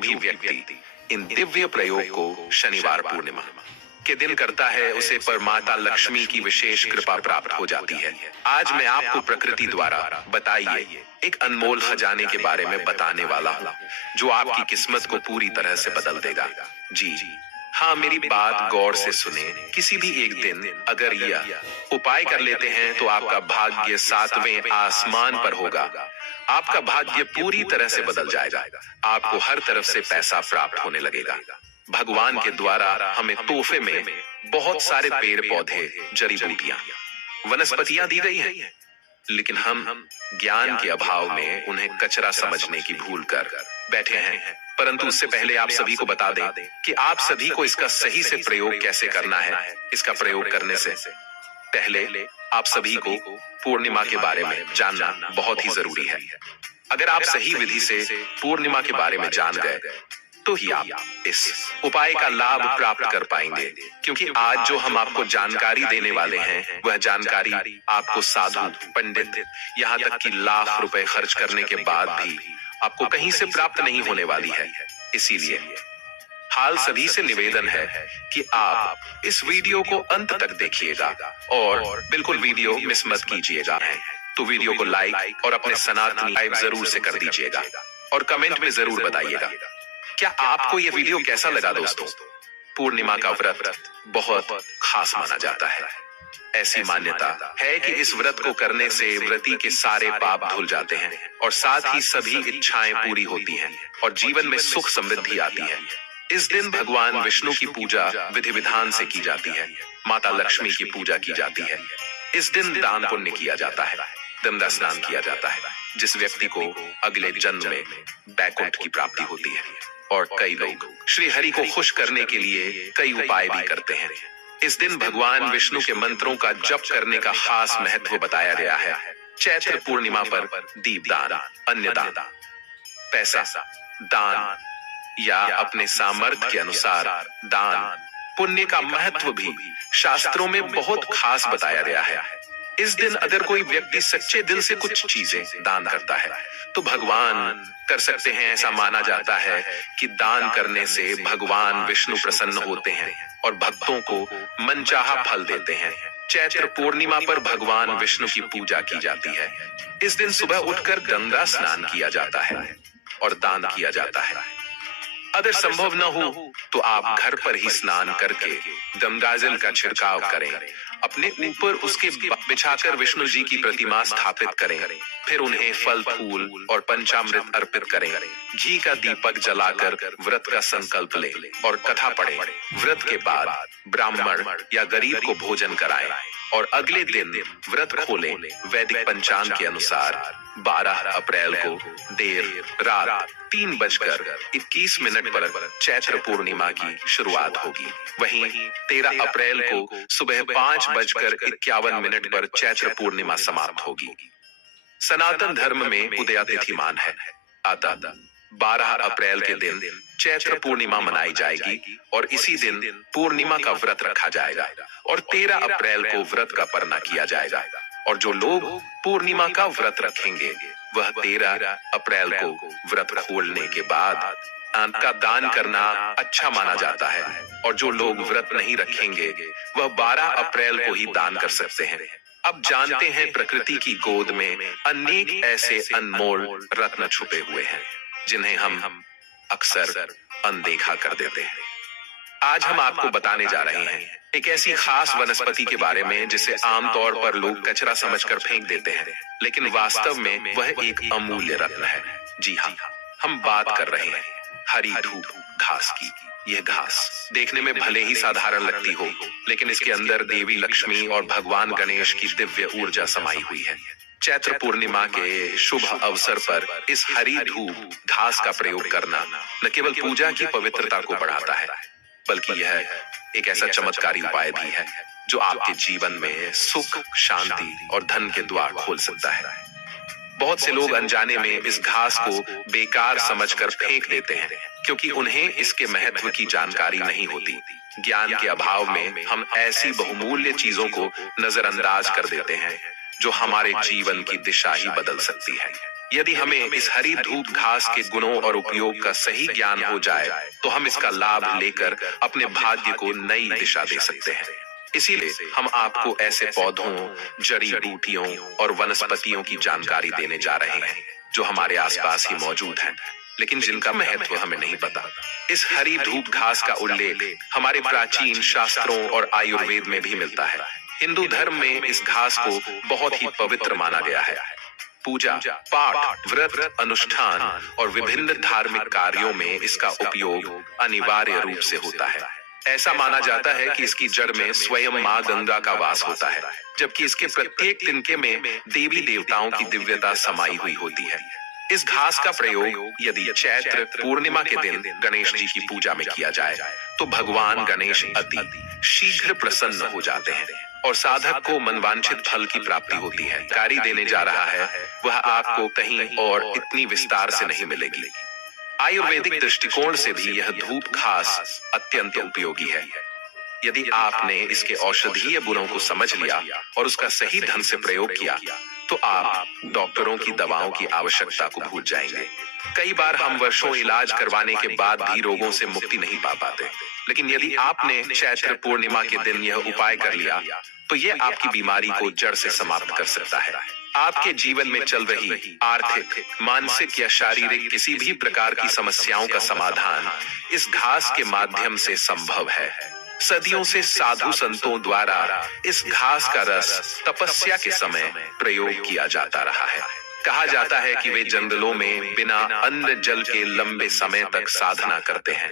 भी व्यक्ति इन दिव्य प्रयोग को शनिवार पूर्णिमा के दिन करता है, उसे पर माता लक्ष्मी की विशेष कृपा प्राप्त हो जाती है। आज मैं आपको प्रकृति द्वारा बताइए एक अनमोल खजाने के बारे में बताने वाला हूँ, जो आपकी किस्मत को पूरी तरह से बदल देगा। जी हाँ, मेरी बात गौर से सुने। किसी भी एक दिन अगर यह उपाय कर लेते हैं तो आपका भाग्य 7वें आसमान पर होगा। आपका भाग्य पूरी तरह से बदल जाएगा। आपको हर तरफ से पैसा प्राप्त होने लगेगा। भगवान के द्वारा हमें तोहफे में बहुत सारे पेड़ पौधे, जड़ी बूटियां, वनस्पतियां दी गई हैं, लेकिन हम ज्ञान के अभाव में उन्हें कचरा समझने की भूल कर बैठे हैं। परंतु उससे पहले आप सभी को बता दें कि आप सभी को इसका सही से प्रयोग कैसे करना है। इसका प्रयोग करने से पहले आप सभी को पूर्णिमा के बारे में जानना बहुत ही जरूरी है। अगर आप सही विधि से पूर्णिमा के बारे में जान गए तो ही आप इस उपाय का लाभ प्राप्त कर पाएंगे, क्योंकि आज जो हम आपको जानकारी देने वाले हैं वह जानकारी आपको साधु, पंडित, यहाँ तक कि लाख रुपए खर्च करने के बाद भी आपको कहीं से प्राप्त नहीं होने वाली है। इसीलिए हाल सभी से निवेदन है कि आप इस वीडियो को अंत तक देखिएगा और बिल्कुल वीडियो मिस मत कीजिएगा। तो वीडियो को लाइक और अपने सनातनी टाइप जरूर से कर दीजिएगा और कमेंट में जरूर बताइएगा क्या आपको यह वीडियो कैसा लगा। दोस्तों, पूर्णिमा का व्रत बहुत खास माना जाता है। ऐसी मान्यता है कि इस व्रत को करने से व्रती के सारे पाप धुल जाते हैं और साथ ही सभी इच्छाएं पूरी होती हैं और जीवन में सुख समृद्धि आती है। इस दिन भगवान विष्णु की पूजा विधि विधान से की जाती है। माता लक्ष्मी की पूजा की जाती है। इस दिन दान पुण्य किया जाता है, गंगा स्नान किया जाता है, जिस व्यक्ति को अगले जन्म में बैकुंठ की प्राप्ति होती है। और कई लोग श्री हरि को खुश करने के लिए कई उपाय भी करते हैं। इस दिन भगवान विष्णु के मंत्रों का जप करने का खास महत्व बताया गया है। चैत्र पूर्णिमा पर दीपदान, अन्नदान, पैसा दान या अपने सामर्थ्य के अनुसार दान पुण्य का महत्व भी शास्त्रों में बहुत खास बताया गया है। इस दिन अगर कोई व्यक्ति सच्चे दिल से कुछ चीजें दान करता है तो भगवान कर सकते हैं। ऐसा माना जाता है कि दान करने से भगवान विष्णु प्रसन्न होते हैं और भक्तों को मनचाहा फल देते हैं। चैत्र पूर्णिमा पर भगवान विष्णु की पूजा की जाती है। इस दिन सुबह उठकर गंगा स्नान किया जाता है और दान किया जाता है। अगर संभव न हो तो आप घर पर ही स्नान करके गंगाजल का छिड़काव करें, अपने ऊपर उसके बिछाकर विष्णु जी की प्रतिमा स्थापित करें, फिर उन्हें फल फूल और पंचामृत अर्पित करें, घी का दीपक जलाकर व्रत का संकल्प लें और कथा पढ़ें। व्रत के बाद ब्राह्मण या गरीब को भोजन कराएं और अगले दिन व्रत खोलें। वैदिक पंचांग के अनुसार 12 अप्रैल को देर रात 3:21 पर चैत्र पूर्णिमा की शुरुआत होगी। वहीं 13 अप्रैल को सुबह 5:51 पर चैत्र पूर्णिमा समाप्त होगी। सनातन धर्म में उदया तिथिमान है। अतः 12 अप्रैल के दिन चैत्र पूर्णिमा मनाई जाएगी और इसी दिन पूर्णिमा का व्रत रखा जाएगा और 13 अप्रैल को व्रत का परना किया जाएगा। और जो लोग पूर्णिमा का व्रत रखेंगे वह 13 अप्रैल को व्रत खोलने के बाद अन्न का दान करना अच्छा माना जाता है। और जो लोग व्रत नहीं रखेंगे वह 12 अप्रैल को ही दान कर सकते हैं। अब जानते हैं प्रकृति की गोद में अनेक ऐसे अनमोल रत्न छुपे हुए हैं जिन्हें हम अक्सर अनदेखा कर देते हैं। आज हम आपको बताने जा रहे हैं एक ऐसी खास वनस्पति के बारे में जिसे आमतौर पर लोग कचरा समझकर फेंक देते हैं, लेकिन वास्तव में वह एक अमूल्य रत्न है। जी हाँ, हम बात कर रहे हैं हरी धूप घास की। यह घास देखने में भले ही साधारण लगती हो, लेकिन इसके अंदर देवी लक्ष्मी और भगवान गणेश की दिव्य ऊर्जा समाई हुई है। चैत्र पूर्णिमा के शुभ अवसर पर इस हरी धूप घास का प्रयोग करना न केवल पूजा की पवित्रता को बढ़ाता है, बल्कि यह एक ऐसा चमत्कारी उपाय भी है जो आपके जीवन में सुख, शांति और धन के द्वार खोल सकता है। बहुत से लोग अनजाने में इस घास को बेकार समझकर फेंक देते हैं, क्योंकि उन्हें इसके महत्व की जानकारी नहीं होती। ज्ञान के अभाव में हम ऐसी बहुमूल्य चीजों को नजरअंदाज कर देते हैं जो हमारे जीवन की दिशा ही बदल सकती है। यदि हमें इस हरी धूप घास के गुणों और उपयोग का सही ज्ञान हो जाए तो हम इसका लाभ लेकर अपने भाग्य को नई दिशा दे सकते हैं। इसीलिए हम आपको ऐसे पौधों, जड़ी बूटियों और वनस्पतियों की जानकारी देने जा रहे हैं जो हमारे आसपास ही मौजूद हैं, लेकिन जिनका महत्व हमें नहीं पता। इस हरी धूप घास का उल्लेख हमारे प्राचीन शास्त्रों और आयुर्वेद में भी मिलता है। हिंदू धर्म में इस घास को बहुत ही पवित्र माना गया है। पूजा पाठ, व्रत, अनुष्ठान और विभिन्न धार्मिक कार्यों में इसका उपयोग अनिवार्य रूप से होता है। ऐसा माना जाता है कि इसकी जड़ में स्वयं मां गंगा का वास होता है, जबकि इसके प्रत्येक तिनके में देवी देवताओं की दिव्यता समाई हुई होती है। इस घास का प्रयोग यदि चैत्र पूर्णिमा के दिन गणेश जी की पूजा में किया जाए तो भगवान गणेश अति शीघ्र प्रसन्न हो जाते हैं और साधक को मनवांछित फल की प्राप्ति होती है। कार्य देने जा रहा है वह आपको कहीं और इतनी विस्तार से नहीं मिलेगी। आयुर्वेदिक दृष्टिकोण से भी यह धूप घास अत्यंत उपयोगी है। यदि आपने इसके औषधीय गुणों को समझ लिया और उसका सही ढंग से प्रयोग किया तो आप डॉक्टरों की दवाओं की आवश्यकता को भूल जाएंगे। कई बार हम वर्षों इलाज करवाने के बाद भी रोगों से मुक्ति नहीं पा पाते, लेकिन यदि आपने चैत्र पूर्णिमा के दिन यह उपाय कर लिया तो यह आपकी बीमारी को जड़ से समाप्त कर सकता है। आपके जीवन में चल रही आर्थिक, मानसिक या शारीरिक किसी भी प्रकार की समस्याओं का समाधान इस घास के माध्यम से संभव है। सदियों से साधु संतों द्वारा इस घास का रस तपस्या के समय प्रयोग किया जाता रहा है। कहा जाता है कि वे जंगलों में बिना अन्न जल के लंबे समय तक साधना करते हैं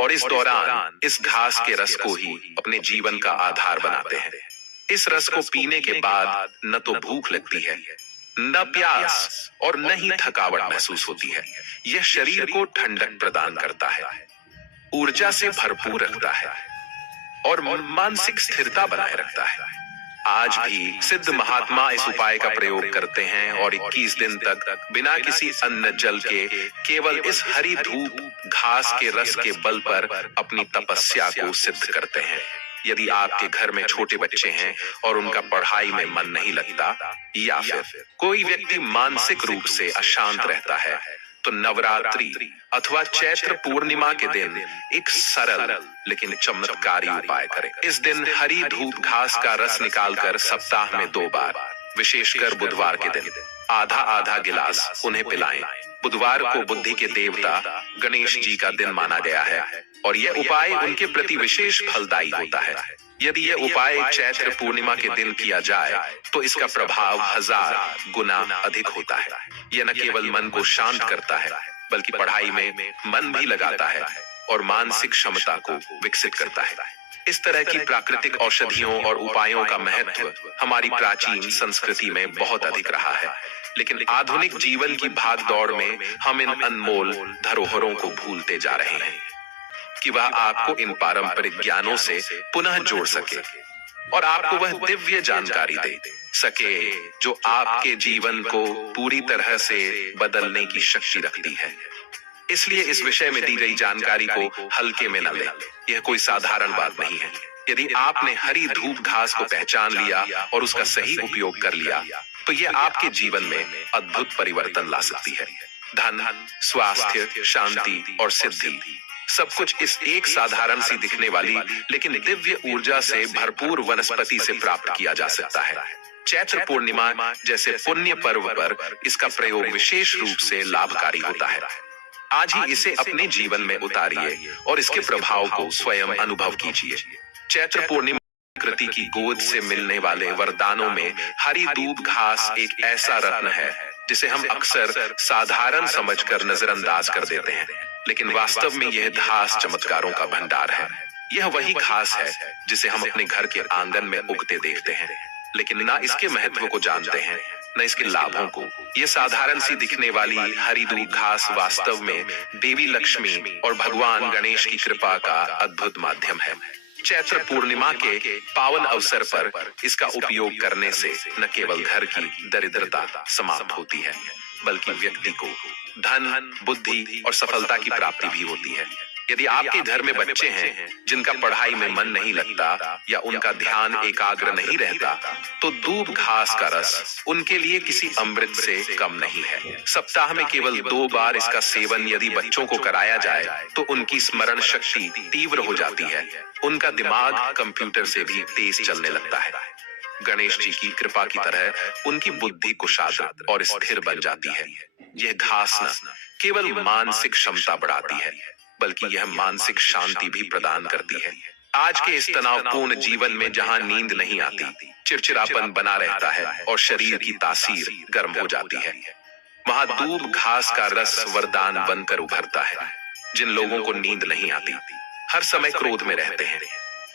और इस दौरान इस घास के रस को ही अपने जीवन का आधार बनाते हैं। इस रस को पीने के बाद न तो भूख लगती है, न प्यास और न ही थकावट महसूस होती है। यह शरीर को ठंडक प्रदान करता है, ऊर्जा से भरपूर रखता है और मानसिक स्थिरता बनाए रखता है। आज भी सिद्ध महात्मा इस उपाय का प्रयोग करते हैं और 21 दिन तक बिना किसी अन्न जल के केवल इस हरी धूप घास के रस के बल पर अपनी तपस्या को सिद्ध करते हैं। यदि आपके घर में छोटे बच्चे हैं और उनका पढ़ाई में मन नहीं लगता या फिर कोई व्यक्ति मानसिक रूप से अशांत रहता है तो नवरात्रि अथवा चैत्र पूर्णिमा के दिन एक सरल लेकिन चमत्कारी उपाय करें। इस दिन हरी धूप घास का रस निकालकर सप्ताह में 2 बार, विशेषकर बुधवार के दिन आधा आधा गिलास उन्हें पिलाएं। बुधवार को बुद्धि के देवता गणेश जी का दिन माना गया है और यह उपाय उनके प्रति विशेष फलदायी होता है। यदि यह उपाय चैत्र पूर्णिमा के दिन किया जाए तो इसका प्रभाव 1000 गुना अधिक होता है। यह न केवल मन को शांत करता है बल्कि पढ़ाई में मन भी लगाता है और मानसिक क्षमता को विकसित करता है। इस तरह की प्राकृतिक औषधियों और उपायों का महत्व हमारी प्राचीन संस्कृति में बहुत अधिक रहा है, लेकिन आधुनिक जीवन की भागदौड़ में हम इन अनमोल धरोहरों को भूलते जा रहे हैं कि वह आपको इन पारंपरिक ज्ञानों से पुनः जोड़ सके और आपको वह दिव्य जानकारी दे सके जो आपके जीवन को पूरी तरह से बदलने की शक्ति रखती है। इसलिए इस विषय में दी गई जानकारी को हल्के में न लें। यह कोई साधारण बात नहीं है। यदि आपने हरी धूप घास को पहचान लिया और उसका सही उपयोग कर लिया तो यह आपके जीवन में अद्भुत परिवर्तन ला सकती है। धन, स्वास्थ्य, शांति और सिद्धि सब कुछ इस एक साधारण सी दिखने वाली लेकिन दिव्य ऊर्जा से भरपूर वनस्पति से प्राप्त किया जा सकता है। चैत्र पूर्णिमा जैसे पुण्य पर्व पर इसका प्रयोग विशेष रूप से लाभकारी होता है। आज ही इसे अपने जीवन में उतारिए और इसके प्रभाव को स्वयं अनुभव कीजिए। चैत्र पूर्णिमा प्रकृति की गोद से मिलने वाले वरदानों में हरी धूप घास एक ऐसा रत्न है जिसे हम अक्सर साधारण समझकर नजरअंदाज कर देते हैं, लेकिन वास्तव में यह घास चमत्कारों का भंडार है। यह वही घास है जिसे हम अपने घर के आंगन में उगते देखते हैं, लेकिन ना इसके महत्व को जानते हैं न इसके लाभों को। यह साधारण सी दिखने वाली हरी धूप घास वास्तव में देवी लक्ष्मी और भगवान गणेश की कृपा का अद्भुत माध्यम है। चैत्र पूर्णिमा के पावन अवसर पर इसका उपयोग करने से न केवल घर की दरिद्रता समाप्त होती है बल्कि व्यक्ति को धन, बुद्धि और सफलता की प्राप्ति भी होती है। यदि आपके घर में बच्चे हैं जिनका पढ़ाई में मन नहीं लगता या उनका ध्यान एकाग्र नहीं रहता, तो दूब घास का रस उनके लिए किसी अमृत से कम नहीं है। सप्ताह में केवल 2 बार इसका सेवन यदि बच्चों को कराया जाए तो उनकी स्मरण शक्ति तीव्र हो जाती है, उनका दिमाग कंप्यूटर से भी तेज चलने लगता है। गणेश जी की कृपा की तरह उनकी बुद्धि कुशाग्र और स्थिर बन जाती है। यह घास न केवल मानसिक क्षमता बढ़ाती है, बल्कि यह मानसिक शांति भी प्रदान करती है। आज के इस तनावपूर्ण जीवन में जहां नींद नहीं आती, चिड़चिड़ापन बना रहता है और शरीर की तासीर गर्म हो जाती है, वहां दूब घास का रस वरदान बनकर उभरता है। जिन लोगों को नींद नहीं आती, हर समय क्रोध में रहते हैं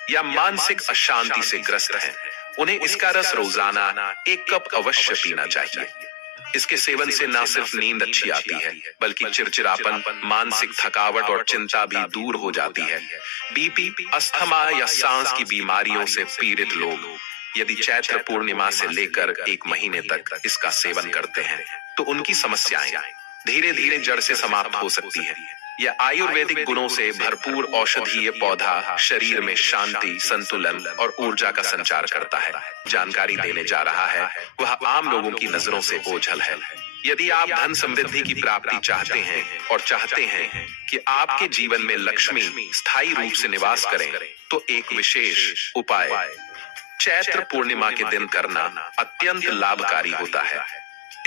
या मानसिक अशांति से ग्रस्त हैं, उन्हें इसका रस रोजाना 1 कप अवश्य पीना चाहिए। इसके सेवन से न सिर्फ नींद अच्छी आती है, बल्कि चिड़चिड़ापन, मानसिक थकावट और चिंता भी दूर हो जाती है। बीपी, अस्थमा या सांस की बीमारियों से पीड़ित लोग यदि चैत्र पूर्णिमा से लेकर 1 महीने तक इसका सेवन करते हैं, तो उनकी समस्याएं धीरे धीरे जड़ से समाप्त हो सकती है। यह आयुर्वेदिक गुणों से भरपूर औषधीय पौधा शरीर में शांति, संतुलन और ऊर्जा का संचार करता है। जानकारी देने जा रहा है वह आम लोगों की नजरों से ओझल है। यदि आप धन समृद्धि की प्राप्ति चाहते हैं और चाहते हैं कि आपके जीवन में लक्ष्मी स्थायी रूप से निवास करें, तो एक विशेष उपाय चैत्र पूर्णिमा के दिन करना अत्यंत लाभकारी होता है।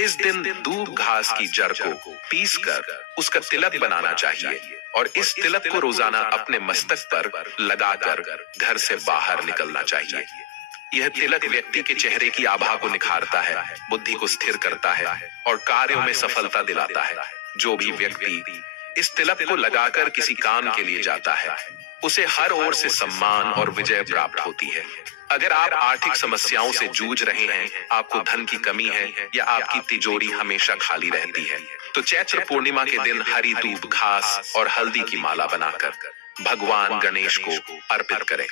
इस दिन दूब घास की जड़ को पीसकर उसका तिलक बनाना चाहिए और इस तिलक को रोजाना अपने मस्तक पर लगाकर घर से बाहर निकलना चाहिए। यह तिलक व्यक्ति के चेहरे की आभा को निखारता है, बुद्धि को स्थिर करता है और कार्यों में सफलता दिलाता है। जो भी व्यक्ति इस तिलक को लगाकर किसी काम के लिए जाता है, उसे हर ओर से सम्मान और विजय प्राप्त होती है। अगर आप आर्थिक समस्याओं से जूझ रहे हैं, आपको धन की कमी है या आपकी तिजोरी हमेशा खाली रहती है, तो चैत्र पूर्णिमा के दिन हरी दूब घास और हल्दी की माला बनाकर भगवान गणेश को अर्पित करें।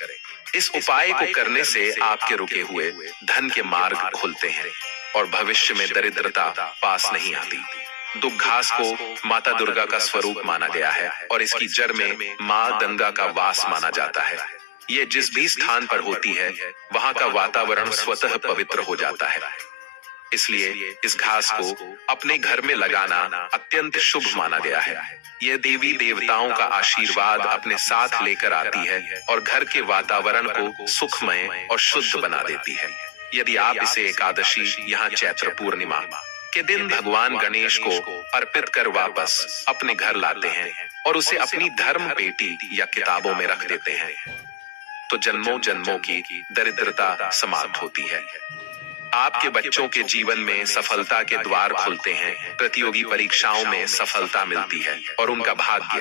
इस उपाय को करने से आपके रुके हुए धन के मार्ग खुलते हैं और भविष्य में दरिद्रता पास नहीं आती। दूब घास को माता दुर्गा का स्वरूप माना गया है और इसकी जड़ में मां गंगा का वास माना जाता है। ये जिस भी स्थान पर होती है, वहां का वातावरण स्वतः पवित्र हो जाता है। इसलिए इस घास को अपने घर में लगाना अत्यंत शुभ माना गया है। यह देवी देवताओं का आशीर्वाद अपने साथ लेकर आती है और घर के वातावरण को सुखमय और शुद्ध बना देती है। यदि आप इसे एकादशी यहाँ चैत्र पूर्णिमा के दिन भगवान गणेश को अर्पित कर वापस अपने घर लाते हैं और उसे अपनी धर्म पेटी या किताबों में रख देते हैं, तो जन्मों जन्मों की दरिद्रता समाप्त होती है। आपके बच्चों के जीवन में सफलता के द्वार खुलते हैं, प्रतियोगी परीक्षाओं में सफलता मिलती है और उनका भाग्य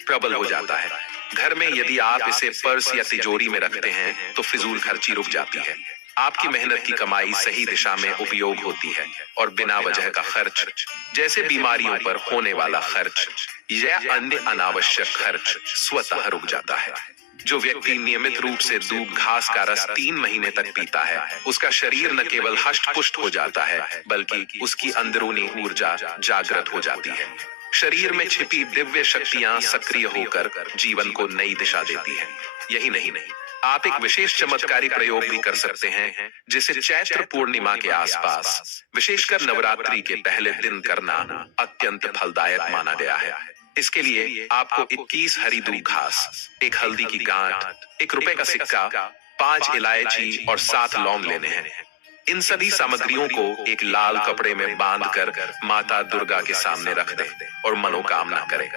प्रबल हो जाता है। घर में यदि आप इसे पर्स या तिजोरी में रखते हैं, तो फिजूल खर्ची रुक जाती है। आपकी मेहनत की कमाई सही दिशा में उपयोग होती है और बिना वजह का खर्च, जैसे बीमारियों पर होने वाला खर्च या अन्य अनावश्यक खर्च, स्वतः रुक जाता है। जो व्यक्ति नियमित रूप से दूब घास का रस 3 महीने तक पीता है, उसका शरीर न केवल हष्ट पुष्ट हो जाता है, बल्कि उसकी अंदरूनी ऊर्जा जागृत हो जाती है। शरीर में छिपी दिव्य शक्तियां सक्रिय होकर जीवन को नई दिशा देती है। यही नहीं, आप एक विशेष चमत्कारी प्रयोग भी कर सकते हैं, जिसे चैत्र पूर्णिमा के आसपास, विशेषकर नवरात्रि के पहले दिन करना अत्यंत फलदायक माना गया है। इसके लिए आपको 21 हरी दूब घास, 1 हल्दी की गांठ, ₹1 का सिक्का, 5 इलायची और 7 लौंग लेने हैं। इन सभी सामग्रियों को एक लाल कपड़े में बांधकर माता दुर्गा के सामने रख दें और मनोकामना करें।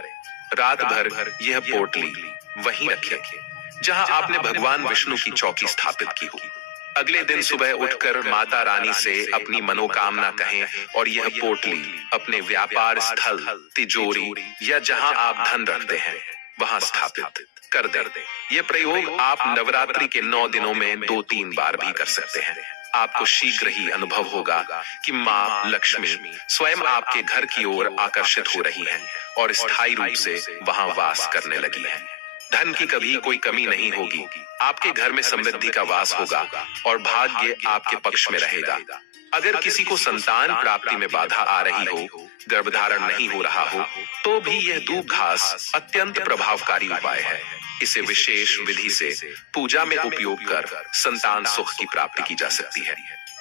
रात भर यह पोटली वहीं रखें जहां आपने भगवान विष्णु की चौकी स्थापित की हो। अगले दिन सुबह उठकर माता रानी से अपनी मनोकामना कहें और यह पोटली अपने व्यापार स्थल, तिजोरी या जहां आप धन रखते हैं, वहां स्थापित कर दें। यह प्रयोग आप नवरात्रि के 9 दिनों में 2-3 बार भी कर सकते हैं। आपको शीघ्र ही अनुभव होगा कि मां लक्ष्मी स्वयं आपके घर की ओर आकर्षित हो रही हैं और स्थायी रूप से वहां वास करने लगी हैं। धन की कभी कोई कमी नहीं होगी, आपके घर में समृद्धि का वास होगा और भाग्य आपके पक्ष में रहेगा। अगर किसी को संतान प्राप्ति में बाधा आ रही हो, गर्भधारण नहीं हो रहा हो, तो भी यह दूब घास अत्यंत प्रभावकारी उपाय है। इसे विशेष विधि से पूजा में उपयोग कर संतान सुख की प्राप्ति की जा सकती है।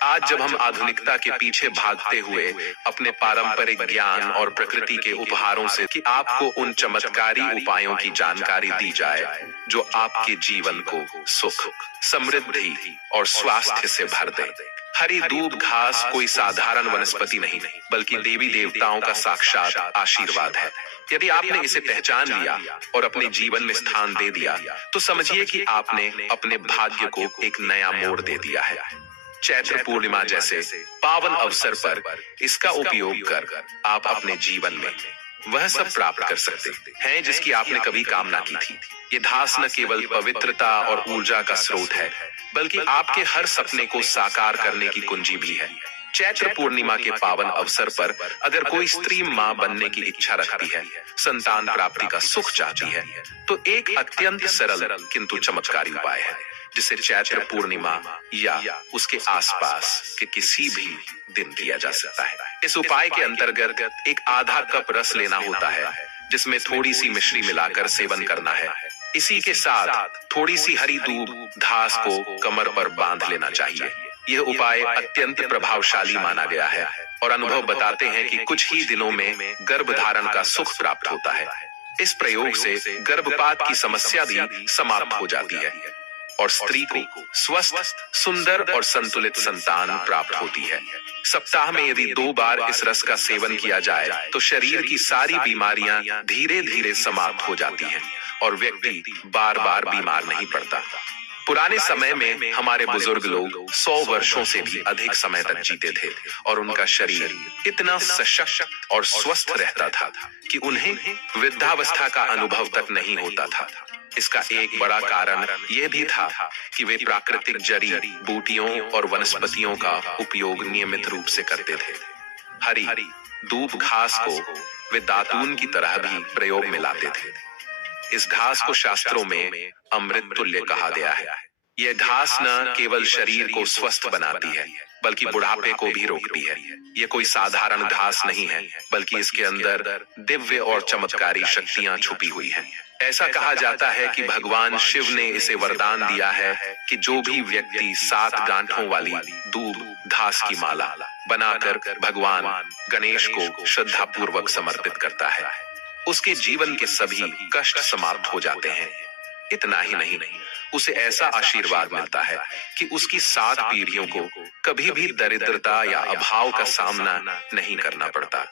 आज जब हम आधुनिकता के पीछे भागते हुए अपने पारंपरिक ज्ञान और प्रकृति के उपहारों से कि आपको उन चमत्कारी उपायों की जानकारी दी जाए जो आपके जीवन को सुख, समृद्धि और स्वास्थ्य से भर दे। हरी दूब घास कोई साधारण वनस्पति नहीं, बल्कि देवी देवताओं का साक्षात आशीर्वाद है। यदि आपने इसे पहचान लिया और अपने जीवन में स्थान दे दिया, तो समझिए कि आपने अपने भाग्य को एक नया मोड़ दे दिया है। चैत्र पूर्णिमा जैसे पावन अवसर पर इसका उपयोग कर आप अपने जीवन में वह सब प्राप्त कर सकते हैं जिसकी आपने कभी कामना की थी। ये घास न केवल पवित्रता और ऊर्जा का स्रोत है, बल्कि आपके हर सपने को साकार करने की कुंजी भी है। चैत्र पूर्णिमा के पावन अवसर पर अगर कोई स्त्री मां बनने की इच्छा रखती है, संतान प्राप्ति का सुख चाहती है, तो एक अत्यंत सरल किंतु चमत्कारी उपाय है जिसे चैत्र पूर्णिमा या उसके आसपास के किसी भी दिन किया जा सकता है। इस उपाय के अंतर्गत एक आधा कप रस लेना होता है, जिसमें थोड़ी सी मिश्री मिलाकर सेवन करना है। इसी के साथ थोड़ी सी हरी दूब घास को कमर पर बांध लेना चाहिए। यह उपाय अत्यंत प्रभावशाली माना गया है और अनुभव बताते हैं कि कुछ ही दिनों में गर्भधारण का सुख प्राप्त होता है। इस प्रयोग से गर्भपात की समस्या भी समाप्त हो जाती है और स्त्री को स्वस्थ, सुंदर और संतुलित संतान प्राप्त होती है। सप्ताह में यदि 2 बार इस रस का सेवन किया जाए तो शरीर की सारी बीमारियां धीरे धीरे समाप्त हो जाती हैं और व्यक्ति बार बार बीमार नहीं पड़ता। पुराने समय में हमारे बुजुर्ग लोग 100 वर्षों से भी अधिक समय तक जीते थे और उनका शरीर इतना सशक्त और स्वस्थ रहता था कि उन्हें वृद्धावस्था का अनुभव तक नहीं होता था। इसका एक बड़ा कारण यह भी था कि वे प्राकृतिक जड़ी बूटियों और वनस्पतियों का उपयोग नियमित रूप से करते थे। हरी दूब घास को वे दातून की तरह भी प्रयोग में लाते थे। इस घास को शास्त्रों में अमृत तुल्य कहा गया है। यह घास न केवल शरीर को स्वस्थ बनाती है, बल्कि बुढ़ापे को भी रोकती है। यह कोई साधारण घास नहीं है, बल्कि इसके अंदर दिव्य और चमत्कारी शक्तियां छुपी हुई हैं। ऐसा कहा जाता है कि भगवान शिव ने इसे वरदान दिया है कि जो भी व्यक्ति 7 गांठों वाली दूब घास की माला बनाकर भगवान गणेश को श्रद्धा पूर्वक समर्पित करता है, उसके जीवन के सभी कष्ट समाप्त हो जाते हैं। इतना ही नहीं, उसे ऐसा आशीर्वाद मिलता है कि उसकी 7 पीढ़ियों को कभी भी दरिद्रता या अभाव का सामना नहीं करना पड़ता।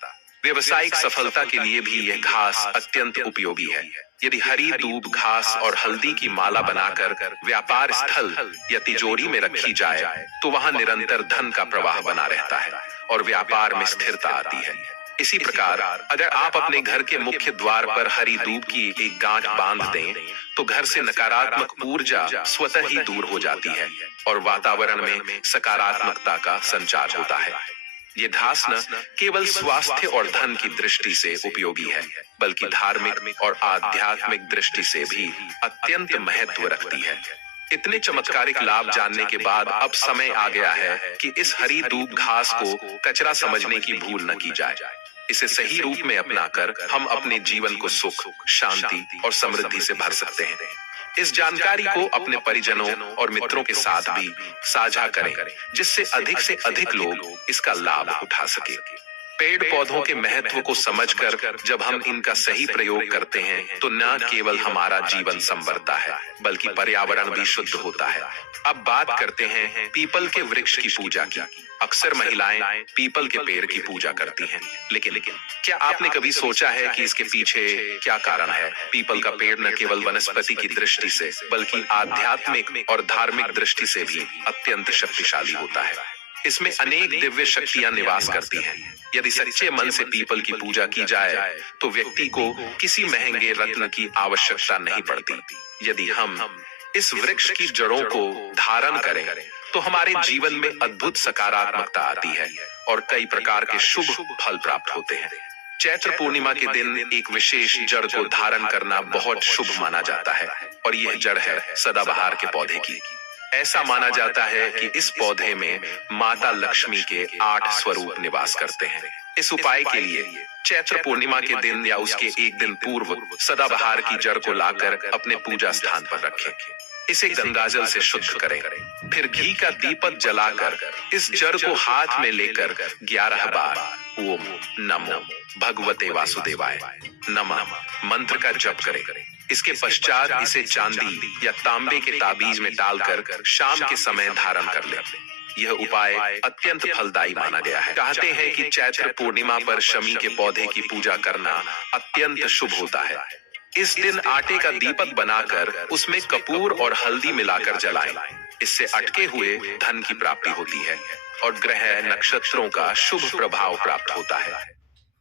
व्यवसायिक सफलता के लिए भी यह घास अत्यंत उपयोगी है। यदि हरी दूब घास और हल्दी की माला बनाकर व्यापार स्थल या तिजोरी में रखी जाए तो वहां निरंतर धन का प्रवाह बना रहता है और व्यापार में स्थिरता आती है। इसी प्रकार अगर आप अपने घर के मुख्य द्वार पर हरी दूब की एक गांठ बांध दें तो घर से नकारात्मक ऊर्जा स्वतः ही दूर हो जाती है और वातावरण में सकारात्मकता का संचार होता है। ये घास न केवल स्वास्थ्य और धन की दृष्टि से उपयोगी है, बल्कि धार्मिक और आध्यात्मिक दृष्टि से भी अत्यंत महत्व रखती है। इतने चमत्कारिक लाभ जानने के बाद अब समय आ गया है कि इस हरी दूब घास को कचरा समझने की भूल न की जाए। इसे सही रूप में अपनाकर हम अपने जीवन को सुख, शांति और समृद्धि से भर सकते हैं। इस जानकारी को अपने परिजनों और मित्रों के साथ भी साझा करें, जिससे अधिक से अधिक लोग इसका लाभ उठा सके। पेड़ पौधों के महत्व को समझकर जब हम इनका सही प्रयोग करते हैं तो न केवल हमारा जीवन संवरता है, बल्कि पर्यावरण भी शुद्ध होता है। अब बात करते हैं पीपल के वृक्ष की पूजा की। अक्सर महिलाएं पीपल के पेड़ की पूजा करती हैं, लेकिन क्या आपने कभी सोचा है कि इसके पीछे क्या कारण है? पीपल का पेड़ न केवल वनस्पति की दृष्टि से, बल्कि आध्यात्मिक और धार्मिक दृष्टि से भी अत्यंत शक्तिशाली होता है। इसमें अनेक दिव्य शक्तियां निवास करती हैं। यदि सच्चे मन से पीपल की पूजा की जाए तो व्यक्ति को किसी महंगे रत्न की आवश्यकता नहीं पड़ती। यदि हम इस वृक्ष की जड़ों को धारण करें तो हमारे जीवन में अद्भुत सकारात्मकता आती है और कई प्रकार के शुभ फल प्राप्त होते हैं। चैत्र पूर्णिमा के दिन एक विशेष जड़ को धारण करना बहुत शुभ माना जाता है और यह जड़ है सदाबहार के पौधे की। ऐसा माना जाता है कि इस पौधे में माता लक्ष्मी के 8 स्वरूप निवास करते हैं। इस उपाय के लिए चैत्र पूर्णिमा के दिन या उसके एक दिन पूर्व सदाबहार की जड़ को लाकर अपने पूजा स्थान पर रखें। इसे गंगाजल से शुद्ध करें, फिर घी का दीपक जलाकर इस जड़ को हाथ में लेकर 11 बार ओम नमो भगवते वासुदेवाय नमः मंत्र का जप करें। इसके पश्चात इसे चांदी या तांबे के ताबीज में डालकर शाम के समय धारण कर लें। यह उपाय अत्यंत फलदायी माना गया है। कहते हैं कि चैत्र पूर्णिमा पर शमी के पौधे की पूजा करना अत्यंत शुभ होता है। इस दिन आटे का दीपक बनाकर उसमें कपूर और हल्दी मिलाकर जलाएं। इससे अटके हुए धन की प्राप्ति होती है और ग्रह नक्षत्रों का शुभ प्रभाव प्राप्त होता है।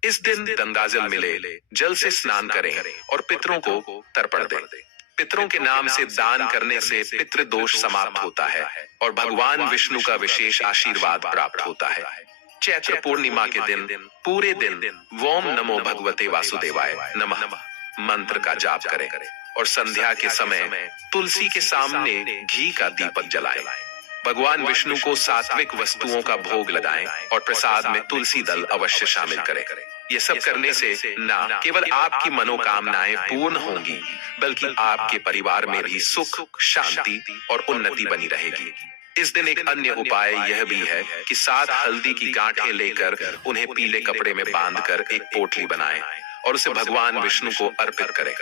इस दिन गंगाजल मिले जल से स्नान करें और पितरों को तर्पण दें। पितरों के नाम से दान करने से पितृ दोष समाप्त होता है और भगवान विष्णु का विशेष आशीर्वाद प्राप्त होता है। चैत्र पूर्णिमा के दिन पूरे दिन ओम नमो भगवते वासुदेवाय नमः मंत्र का जाप करें और संध्या के समय तुलसी के सामने घी का दीपक जलाएं। भगवान विष्णु को सात्विक वस्तुओं का भोग लगाएं और प्रसाद में तुलसी दल अवश्य शामिल करें। ये सब करने से न केवल आपकी मनोकामनाएं पूर्ण होंगी, बल्कि आपके परिवार में भी सुख, शांति और उन्नति बनी रहेगी। इस दिन एक अन्य उपाय यह भी है कि 7 हल्दी की गांठें लेकर उन्हें पीले कपड़े में बांधकर एक पोटली बनाएं और उसे भगवान विष्णु को अर्पित करें।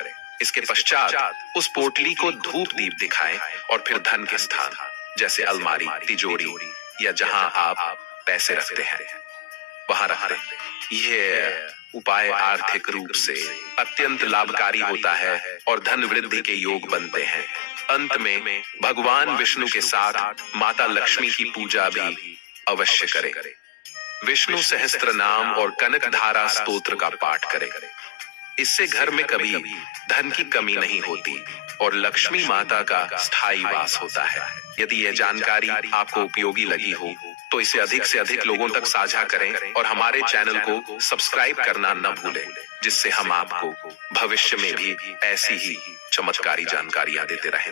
इसके पश्चात उस पोटली को धूप दीप दिखाएं और फिर धन के स्थान जैसे अलमारी, तिजोरी या जहां आप पैसे रखते हैं वहां रख दें। यह उपाय आर्थिक रूप से अत्यंत लाभकारी होता है और धन वृद्धि के योग बनते हैं। अंत में भगवान विष्णु के साथ माता लक्ष्मी की पूजा भी अवश्य करें। विष्णु सहस्त्र नाम और कनक धारा स्तोत्र का पाठ करें। इससे घर में कभी धन की कमी नहीं होती और लक्ष्मी माता का स्थायी वास होता है। यदि यह जानकारी आपको उपयोगी लगी हो तो इसे अधिक से अधिक लोगों तक साझा करें और हमारे चैनल को सब्सक्राइब करना न भूलें, जिससे हम आपको भविष्य में भी ऐसी ही चमत्कारी जानकारियां देते रहें।